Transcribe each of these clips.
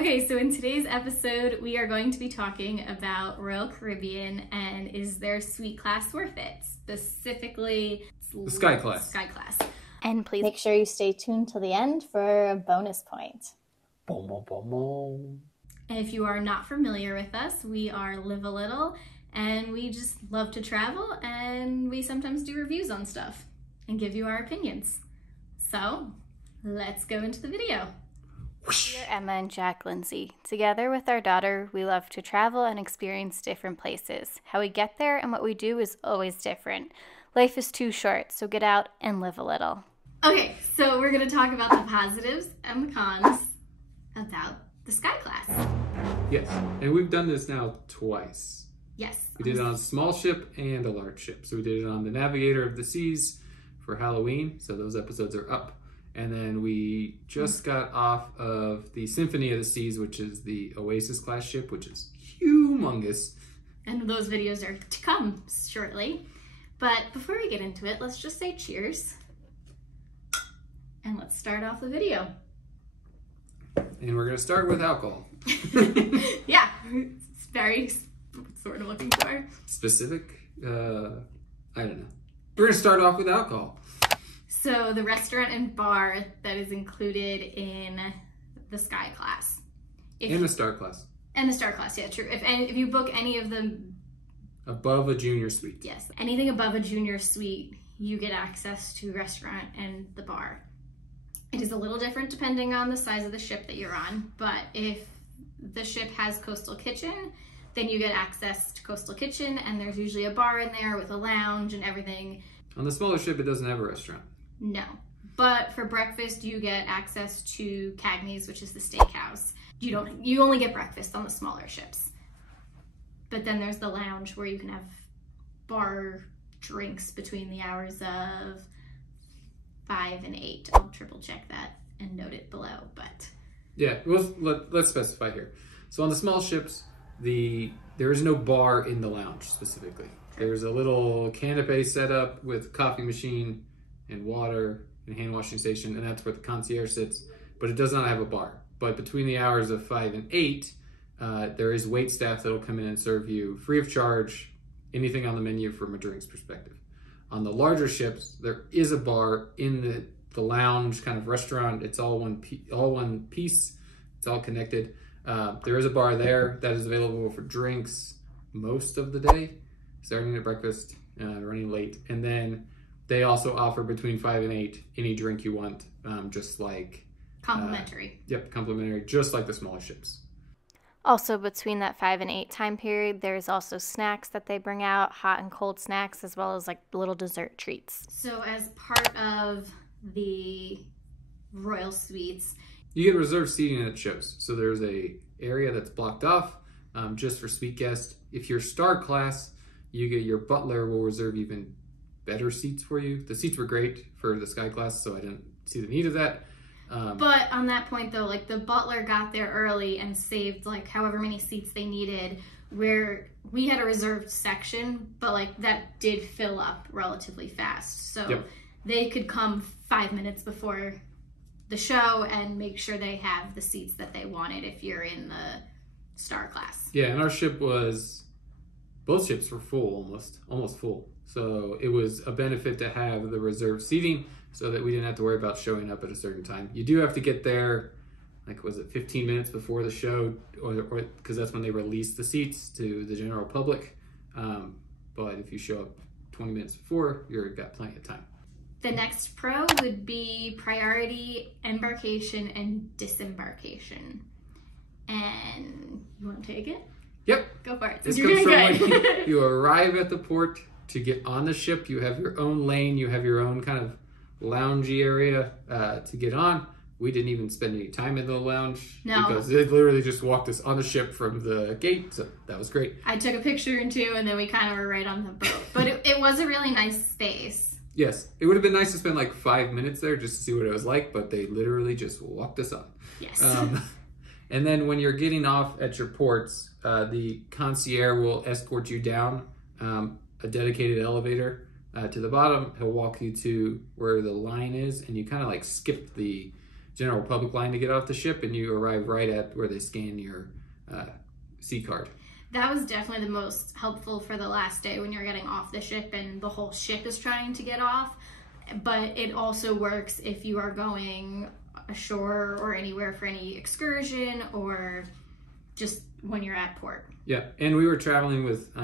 Okay, so in today's episode, we are going to be talking about Royal Caribbean and is their suite class worth it? Specifically, the Sky Class. Sky Class. And please make sure you stay tuned till the end for a bonus point. Boom, boom, boom, boom. And if you are not familiar with us, we are Live a Little, and we just love to travel, and we sometimes do reviews on stuff and give you our opinions. So, let's go into the video. We're Emma and Jack Lindsay. Together with our daughter, we love to travel and experience different places. How we get there and what we do is always different. Life is too short, so get out and live a little. Okay, so we're going to talk about the positives and the cons about the Sky Class. Yes, and we've done this now twice. Yes. We did it on a small ship and a large ship. So we did it on the Navigator of the Seas for Halloween, so those episodes are up. And then we just got off of the Symphony of the Seas, which is the Oasis class ship, which is humongous. And those videos are to come shortly. But before we get into it, let's just say cheers. And let's start off the video. And we're going to start with alcohol. Yeah, it's very sort of looking for. Specific? I don't know. We're going to start off with alcohol. So the restaurant and bar that is included in the Sky Class. And the Star Class. And the Star Class, yeah, true. If you book any of them above a junior suite. Yes, anything above a junior suite, you get access to restaurant and the bar. It is a little different depending on the size of the ship that you're on, but if the ship has Costal Kitchen, then you get access to Costal Kitchen, and there's usually a bar in there with a lounge and everything. On the smaller ship, it doesn't have a restaurant. No, but for breakfast, you get access to Cagney's, which is the steakhouse. You only get breakfast on the smaller ships. But then there's the lounge where you can have bar drinks between the hours of 5 and 8. I'll triple check that and note it below, but. Yeah, well, let's specify here. So on the small ships, there is no bar in the lounge specifically. There's a little canopy set up with coffee machine and water and hand washing station, and that's where the concierge sits, but it does not have a bar. But between the hours of 5 and 8, there is wait staff that'll come in and serve you free of charge anything on the menu from a drinks perspective. On the larger ships, there is a bar in the lounge kind of restaurant. It's all one piece. It's all connected. There is a bar there that is available for drinks most of the day, starting at breakfast, running late. And then they also offer between 5 and 8 any drink you want, just like... Complimentary. Yep, complimentary, just like the smaller ships. Also, between that 5 and 8 time period, there's also snacks that they bring out, hot and cold snacks, as well as like little dessert treats. So as part of the Royal Suites, you get reserved seating at shows. So there's a area that's blocked off just for suite guests. If you're Star Class, you get your butler will reserve even better seats for you. The seats were great for the Sky Class, so I didn't see the need of that. But on that point though, like the butler got there early and saved like however many seats they needed, where we had a reserved section, but like that did fill up relatively fast. So yep. They could come 5 minutes before the show and make sure they have the seats that they wanted if you're in the Star Class. Yeah, and our ship both ships were full, almost full. So it was a benefit to have the reserved seating so that we didn't have to worry about showing up at a certain time. You do have to get there, like, was it 15 minutes before the show, or because that's when they release the seats to the general public. But if you show up 20 minutes before, you've got plenty of time. The next pro would be priority, embarkation, and disembarkation. And you want to take it? Yep. Go for it. This You're comes doing from good. when you arrive at the port to get on the ship. You have your own lane. You have your own kind of loungy area to get on. We didn't even spend any time in the lounge because they literally just walked us on the ship from the gate. So that was great. I took a picture and two, and then we kind of were right on the boat. But it was a really nice space. Yes, it would have been nice to spend like 5 minutes there just to see what it was like, but they literally just walked us on. Yes. And then when you're getting off at your ports, the concierge will escort you down a dedicated elevator to the bottom. He'll walk you to where the line is, and you kind of like skip the general public line to get off the ship, and you arrive right at where they scan your C card. That was definitely the most helpful for the last day when you're getting off the ship and the whole ship is trying to get off. But it also works if you are going ashore or anywhere for any excursion or just when you're at port. Yeah, and we were traveling with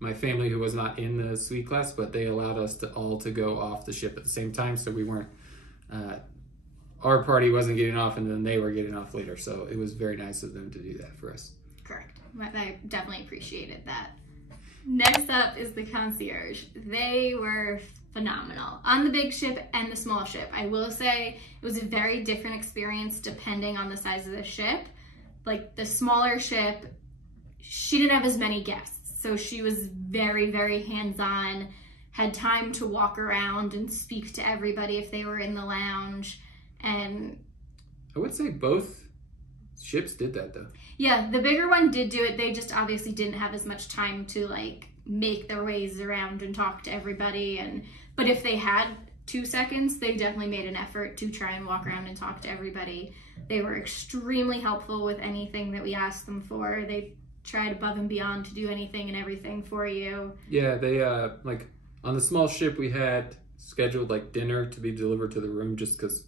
my family who was not in the suite class, but they allowed us to all to go off the ship at the same time, so we weren't, our party wasn't getting off and then they were getting off later, so it was very nice of them to do that for us. Correct. I definitely appreciated that. Next up is the concierge. They were phenomenal on the big ship and the small ship. I will say it was a very different experience depending on the size of the ship. Like the smaller ship, she didn't have as many guests, so she was very, very hands-on, had time to walk around and speak to everybody if they were in the lounge. And I would say both ships did that though. Yeah, the bigger one did do it. They just obviously didn't have as much time to like make their ways around and talk to everybody. But if they had 2 seconds, they definitely made an effort to try and walk around and talk to everybody. They were extremely helpful with anything that we asked them for. They tried above and beyond to do anything and everything for you. Yeah, they like on the small ship we had scheduled like dinner to be delivered to the room just because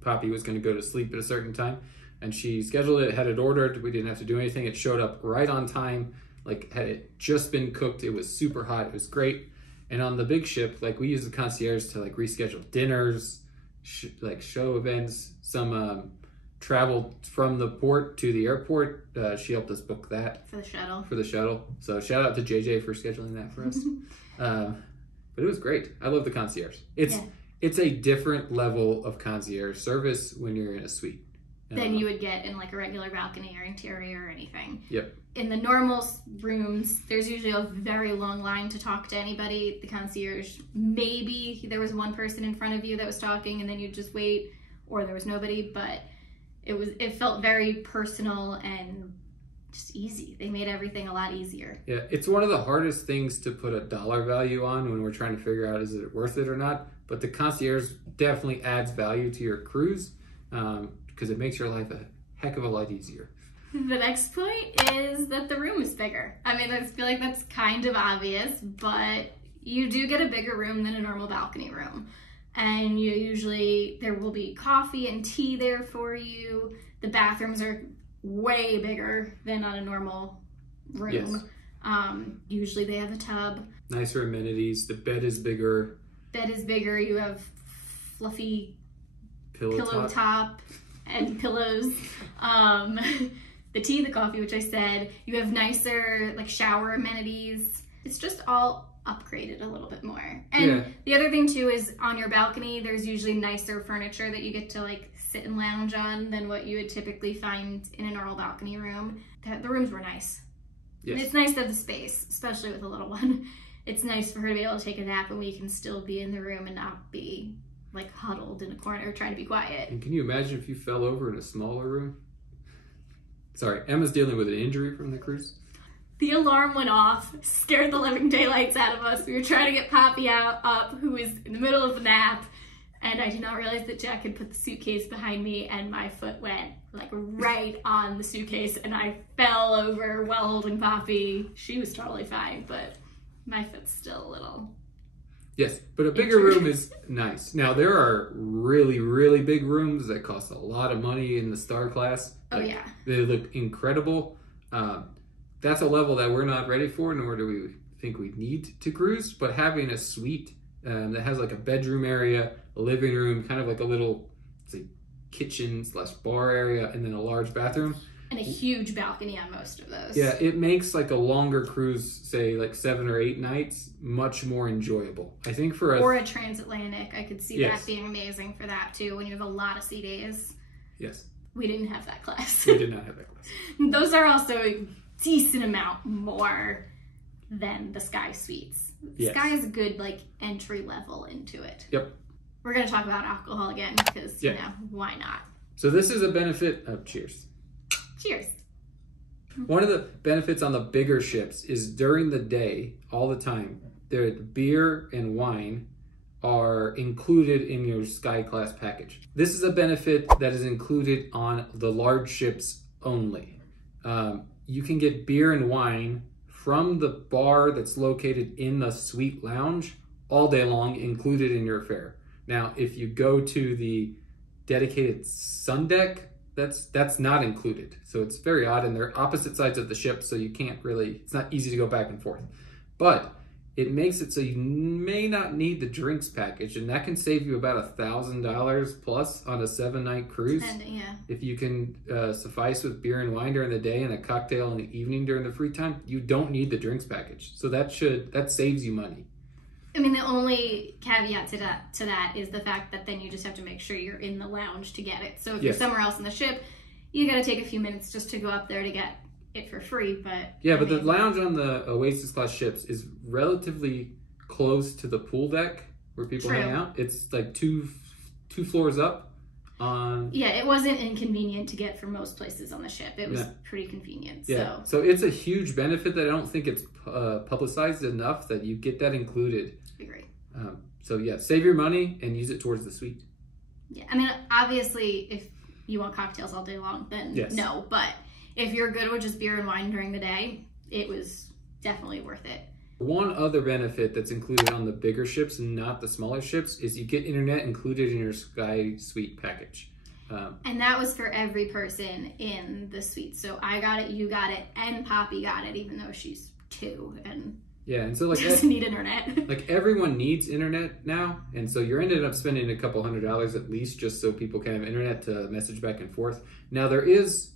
Poppy was going to go to sleep at a certain time, and she scheduled it, had it ordered. We didn't have to do anything. It showed up right on time, like had it just been cooked. It was super hot. It was great. And on the big ship, like we used the concierge to like reschedule dinners, like show events, some travel from the port to the airport. She helped us book that for the shuttle. So shout out to JJ for scheduling that for us. But it was great. I love the concierge. It's a different level of concierge service when you're in a suite than you would get in like a regular balcony or interior or anything. Yep. In the normal rooms, there's usually a very long line to talk to anybody. The concierge, maybe there was one person in front of you that was talking and then you'd just wait, or there was nobody, but it felt very personal and just easy. They made everything a lot easier. Yeah, it's one of the hardest things to put a dollar value on when we're trying to figure out is it worth it or not. But the concierge definitely adds value to your cruise because it makes your life a heck of a lot easier. The next point is that the room is bigger. I mean, I feel like that's kind of obvious, but you do get a bigger room than a normal balcony room. And there will be coffee and tea there for you. The bathrooms are way bigger than on a normal room. Yes. Usually they have a tub. Nicer amenities. The bed is bigger. You have fluffy pillow top and pillows. The tea, the coffee, which I said. You have nicer like shower amenities. It's just all upgraded a little bit more. And the other thing too is on your balcony, there's usually nicer furniture that you get to like sit and lounge on than what you would typically find in a normal balcony room. The rooms were nice. Yes. And it's nice to have the space, especially with a little one. It's nice for her to be able to take a nap and we can still be in the room and not be like huddled in a corner trying to be quiet. And can you imagine if you fell over in a smaller room? Sorry, Emma's dealing with an injury from the cruise. The alarm went off, scared the living daylights out of us. We were trying to get Poppy up, who was in the middle of a nap, and I did not realize that Jack had put the suitcase behind me, and my foot went like right on the suitcase, and I fell over while holding Poppy. She was totally fine, but my foot's still a little... Yes, but a bigger room is nice. Now, there are really, really big rooms that cost a lot of money in the Star class. Oh, yeah. They look incredible. That's a level that we're not ready for, nor do we think we need to cruise. But having a suite that has like a bedroom area, a living room, kind of like a little kitchen/bar area, and then a large bathroom. And a huge balcony on most of those. Yeah, it makes like a longer cruise, say like 7 or 8 nights, much more enjoyable. I think or a transatlantic, I could see that being amazing for that too, when you have a lot of sea days. Yes. We didn't have that class. We did not have that class. Those are also a decent amount more than the Sky Suites. Yes. Sky is a good like entry level into it. Yep. We're going to talk about alcohol again because, you know, why not? So this is a benefit of cheers. Cheers. One of the benefits on the bigger ships is during the day, all the time, the beer and wine are included in your Sky Class package. This is a benefit that is included on the large ships only. You can get beer and wine from the bar that's located in the suite lounge all day long, included in your fare. Now, if you go to the dedicated sun deck, that's not included. So it's very odd, and they're opposite sides of the ship, so you can't really, it's not easy to go back and forth. But it makes it so you may not need the drinks package, and that can save you about $1,000 plus on a 7-night cruise. Yeah. If you can suffice with beer and wine during the day and a cocktail in the evening during the free time, you don't need the drinks package. So that saves you money. I mean, the only caveat to that is the fact that then you just have to make sure you're in the lounge to get it. So if you're somewhere else in the ship, you got to take a few minutes just to go up there to get it for free. But yeah, but the lounge on the Oasis class ships is relatively close to the pool deck where people hang out. It's like two floors up. Yeah, it wasn't inconvenient to get from most places on the ship. It was pretty convenient. Yeah, so it's a huge benefit that I don't think it's publicized enough that you get that included. I agree. So yeah, save your money and use it towards the suite. Yeah, I mean, obviously, if you want cocktails all day long, then no. But if you're good with just beer and wine during the day, it was definitely worth it. One other benefit that's included on the bigger ships and not the smaller ships is you get internet included in your Sky Suite package. And that was for every person in the suite. So I got it, you got it, and Poppy got it, even though she's 2 and and so like doesn't need internet. Like everyone needs internet now, and so you're ended up spending a couple $100 at least just so people can have internet to message back and forth. Now there is,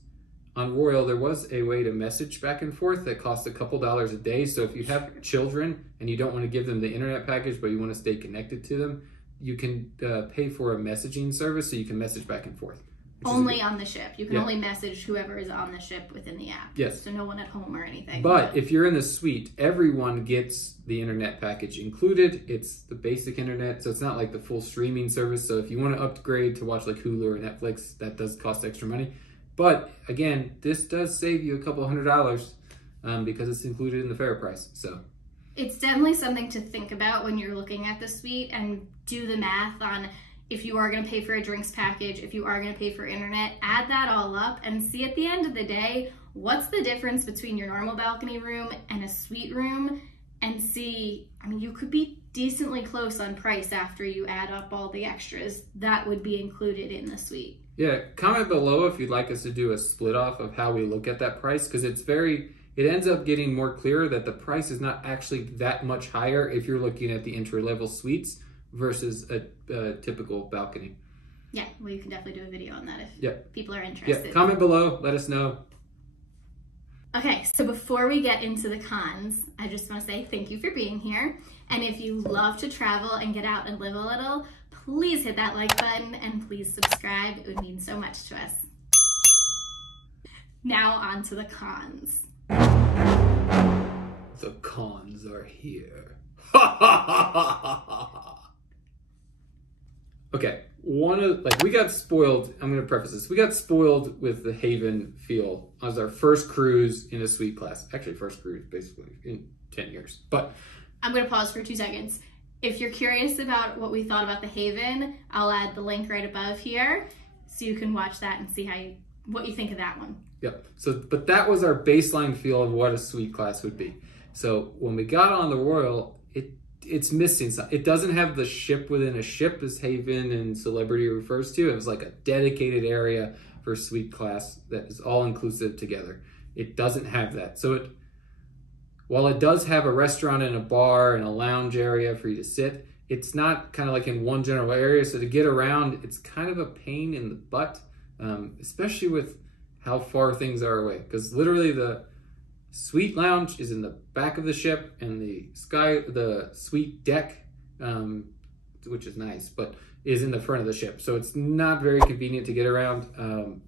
on Royal, there was a way to message back and forth that cost a couple $1 a day. So if you have children and you don't want to give them the internet package, but you want to stay connected to them, you can pay for a messaging service so you can message back and forth. Only on the ship. You can only message whoever is on the ship within the app. Yes. So no one at home or anything. But if you're in the suite, everyone gets the internet package included. It's the basic internet, so it's not like the full streaming service. So if you want to upgrade to watch like Hulu or Netflix, that does cost extra money. But again, this does save you a couple $100 because it's included in the fare price. So it's definitely something to think about when you're looking at the suite and do the math on if you are going to pay for a drinks package, if you are going to pay for internet, add that all up and see at the end of the day, what's the difference between your normal balcony room and a suite room, and see, I mean, you could be decently close on price after you add up all the extras that would be included in the suite. Yeah, comment below if you'd like us to do a split off of how we look at that price, because it ends up getting more clear that the price is not actually that much higher if you're looking at the entry-level suites versus a typical balcony. Yeah, well, you can definitely do a video on that if people are interested. Yeah, comment below, let us know. Okay, so before we get into the cons, I just want to say thank you for being here. And if you love to travel and get out and live a little, please hit that like button and please subscribe. It would mean so much to us. Now on to the cons. The cons are here. Okay, we got spoiled. I'm going to preface this. We got spoiled with the Haven feel as our first cruise in a suite class. Actually, first cruise basically in 10 years. But I'm going to pause for 2 seconds. If you're curious about what we thought about the Haven, I'll add the link right above here so you can watch that and see what you think of that one. Yep. But that was our baseline feel of what a suite class would be. So when we got on the Royal, it's missing something. It doesn't have the ship within a ship as Haven and Celebrity refers to. It was like a dedicated area for suite class that is all inclusive together. It doesn't have that. So while it does have a restaurant and a bar and a lounge area for you to sit, it's not kind of like in one general area. So to get around, it's kind of a pain in the butt, especially with how far things are away. Because literally the suite lounge is in the back of the ship, and the suite deck, which is nice, but is in the front of the ship. So it's not very convenient to get around.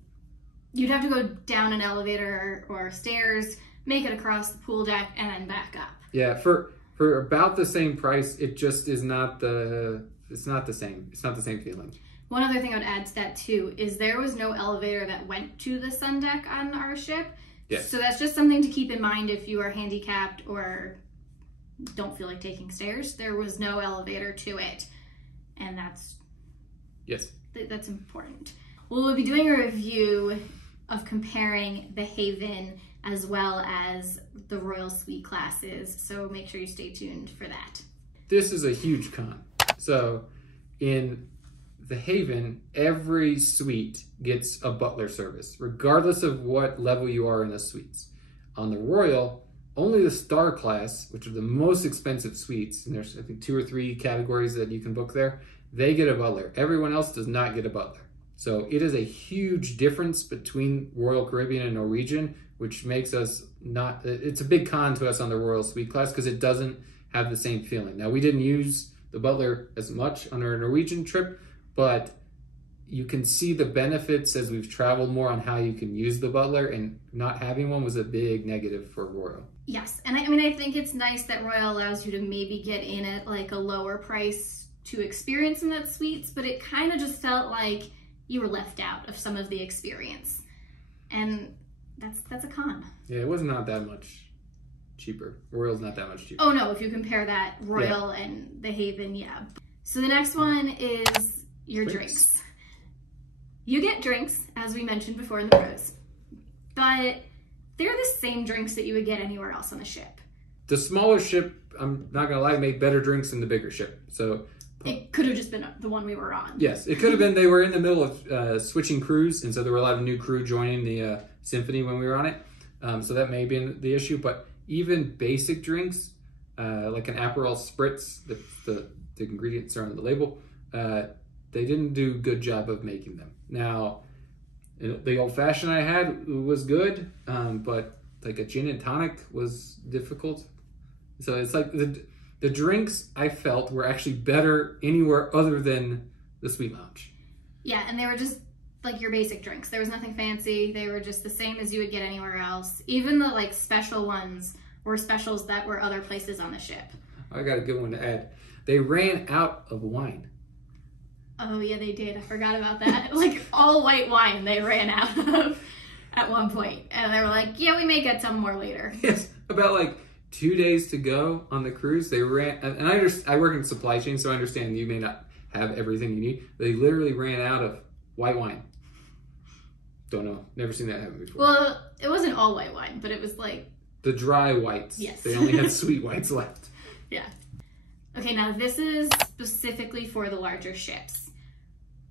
You'd have to go down an elevator or stairs, make it across the pool deck, and then back up. Yeah, for about the same price, it just is not it's not the same. It's not the same feeling. One other thing I would add to that too is there was no elevator that went to the sun deck on our ship. Yes. So that's just something to keep in mind if you are handicapped or don't feel like taking stairs. There was no elevator to it. and that's important. We'll be doing a review of comparing the Haven as well as the Royal Suite classes, so make sure you stay tuned for that. This is a huge con. So in the Haven, every suite gets a butler service, regardless of what level you are in the suites. On the Royal, only the Star class, which are the most expensive suites, and there's I think 2 or 3 categories that you can book there, they get a butler. Everyone else does not get a butler. So it is a huge difference between Royal Caribbean and Norwegian, which makes us not, it's a big con to us on the Royal Suite class because it doesn't have the same feeling. Now, we didn't use the butler as much on our Norwegian trip, but you can see the benefits as we've traveled more on how you can use the butler, and not having one was a big negative for Royal. Yes, and I think it's nice that Royal allows you to maybe get in at like a lower price to experience some of that suites, but it kind of just felt like you were left out of some of the experience. And that's a con. Yeah, it was not that much cheaper. Royal's not that much cheaper. Oh no, if you compare that Royal and the Haven, yeah. So the next one is your drinks. You get drinks, as we mentioned before in the pros, but they're the same drinks that you would get anywhere else on the ship. The smaller ship, I'm not gonna lie, made better drinks than the bigger ship. So it could have just been the one we were on. Yes, it could have been. They were in the middle of switching crews, and so there were a lot of new crew joining the Symphony when we were on it. So that may have been the issue. But even basic drinks, like an Aperol Spritz, the ingredients are on the label, they didn't do a good job of making them. Now, the old fashioned I had was good, but like a gin and tonic was difficult. So it's like the drinks I felt were actually better anywhere other than the Suite Lounge. Yeah, and they were just like your basic drinks. There was nothing fancy. They were just the same as you would get anywhere else. Even the like special ones were specials that were other places on the ship. I got a good one to add. They ran out of wine. Oh yeah, they did. I forgot about that. Like all white wine they ran out of at one point. And they were like, yeah, we may get some more later. Yes, about like 2 days to go on the cruise. They ran, and I work in supply chain, so I understand you may not have everything you need. They literally ran out of white wine. Don't know. Never seen that happen before. Well, it wasn't all white wine, but it was like the dry whites. Yes. They only had sweet whites left. Yeah. Okay, now this is specifically for the larger ships.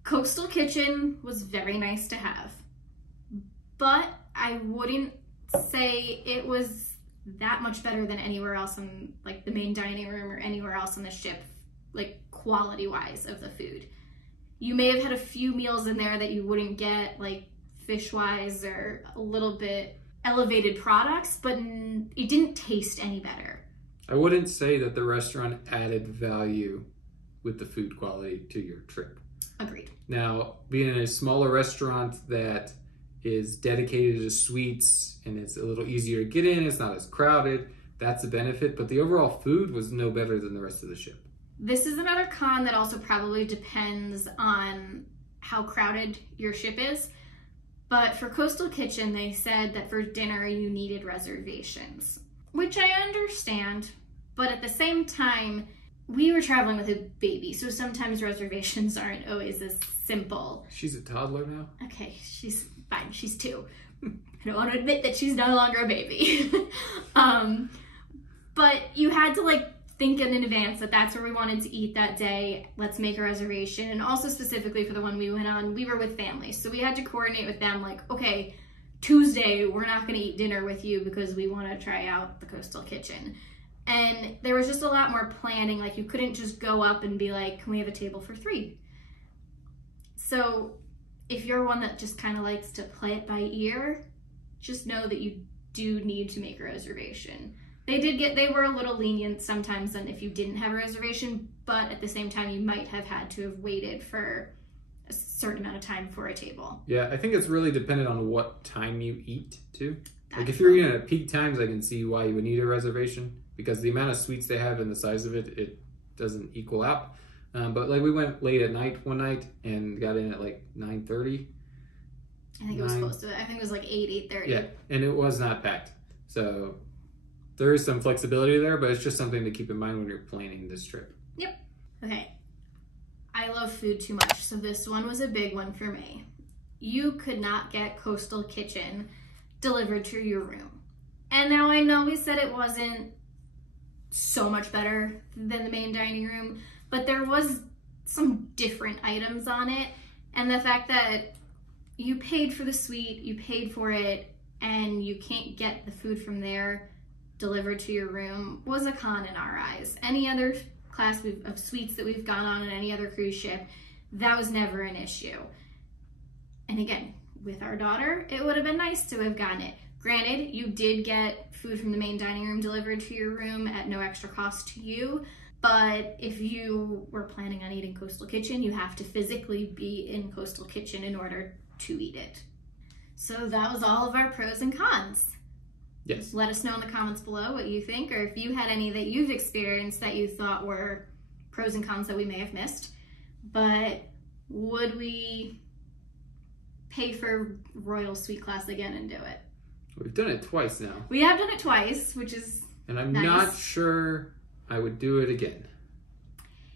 Costal Kitchen was very nice to have, but I wouldn't say it was that much better than anywhere else in like the main dining room or anywhere else on the ship, like quality wise of the food. You may have had a few meals in there that you wouldn't get, like fish wise or a little bit elevated products, but it didn't taste any better. I wouldn't say that the restaurant added value with the food quality to your trip. Agreed. Now, being in a smaller restaurant that is dedicated to suites and it's a little easier to get in, it's not as crowded, that's a benefit, but the overall food was no better than the rest of the ship. This is another con that also probably depends on how crowded your ship is, but for Costal Kitchen, they said that for dinner you needed reservations, which I understand, but at the same time, we were traveling with a baby, so sometimes reservations aren't always as simple. She's a toddler now? Okay, she's fine. She's 2. I don't want to admit that she's no longer a baby. But you had to like think in advance that that's where we wanted to eat that day. Let's make a reservation. And also specifically for the one we went on, we were with family. So we had to coordinate with them like, okay, Tuesday, we're not going to eat dinner with you because we want to try out the Costal Kitchen. And there was just a lot more planning. Like you couldn't just go up and be like, can we have a table for 3? So if you're one that just kind of likes to play it by ear, just know that you do need to make a reservation. They were a little lenient sometimes than if you didn't have a reservation, but at the same time, you might have had to have waited for a certain amount of time for a table. Yeah, I think it's really dependent on what time you eat too. Like if you're eating at peak times, I can see why you would need a reservation because the amount of suites they have and the size of it, it doesn't equal out. But like we went late at night one night and got in at like 9:30. I think it was close to it. I think it was like 8:30. Yeah, and it was not packed. So there is some flexibility there, but it's just something to keep in mind when you're planning this trip. Yep. Okay. I love food too much, so this one was a big one for me. You could not get Costal Kitchen delivered to your room. And now I know we said it wasn't so much better than the main dining room, but there was some different items on it. And the fact that you paid for the suite, you paid for it, and you can't get the food from there delivered to your room was a con in our eyes. Any other class of suites that we've gone on any other cruise ship, that was never an issue. And again, with our daughter, it would have been nice to have gotten it. Granted, you did get food from the main dining room delivered to your room at no extra cost to you, but if you were planning on eating Costal Kitchen, you have to physically be in Costal Kitchen in order to eat it. So that was all of our pros and cons. Yes. Let us know in the comments below what you think, or if you had any that you've experienced that you thought were pros and cons that we may have missed. But would we pay for Royal Suite Class again and do it? We've done it twice now. We have done it twice, which is And I'm nice. not sure I would do it again.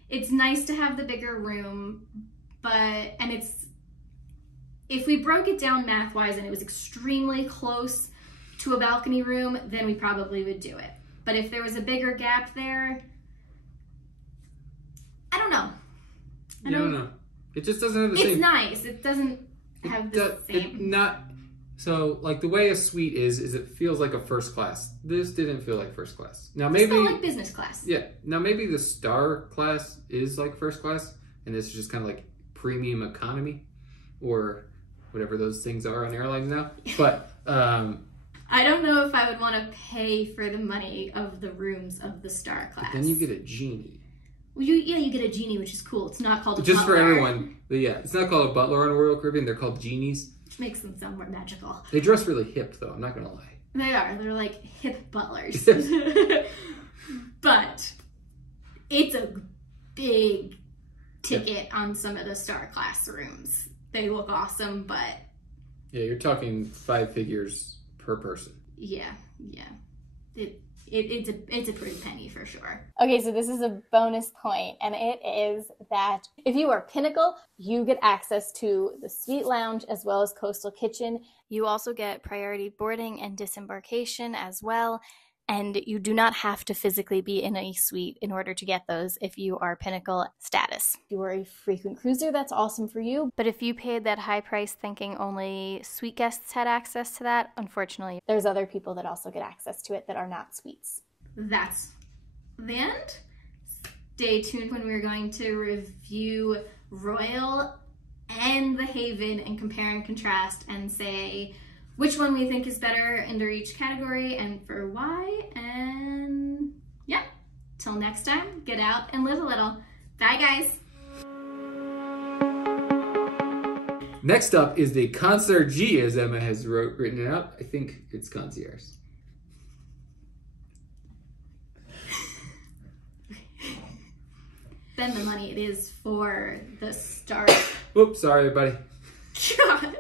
It's nice to have the bigger room, and it's, if we broke it down math-wise and it was extremely close to a balcony room, then we probably would do it. But if there was a bigger gap there, I don't know. I don't know. It just doesn't have the same. It's nice. It doesn't have the same. So, like, the way a suite is it feels like a first class. This didn't feel like first class. Now, maybe... It felt like business class. Yeah. Now, maybe the star class is like first class, and this is just kind of like premium economy, or whatever those things are on airlines now. But, I don't know if I would want to pay for the money of the rooms of the star class. But then you get a genie. Well, you get a genie, which is cool. It's not called a Just butler. for everyone. But yeah, it's not called a butler on Royal Caribbean. They're called genies. Which makes them sound more magical. They dress really hip, though. I'm not going to lie. They are. They're like hip butlers. But it's a big ticket on some of the star class rooms. They look awesome, but... Yeah, you're talking 5 figures per person. Yeah. It's a pretty penny for sure. Okay, so this is a bonus point, and it is that if you are Pinnacle, you get access to the Suite Lounge as well as Coastal Kitchen. You also get priority boarding and disembarkation as well, and you do not have to physically be in a suite in order to get those if you are Pinnacle status. If you are a frequent cruiser, that's awesome for you, but if you paid that high price thinking only suite guests had access to that, unfortunately, there's other people that also get access to it that are not suites. That's the end. Stay tuned when we're going to review Royal and the Haven and compare and contrast and say which one we think is better under each category and for why. And yeah, till next time, get out and live a little. Bye, guys. Next up is the Concierge, as Emma has written it out. I think it's Concierge. Spend the money it is for the star. Whoops, sorry, everybody. God.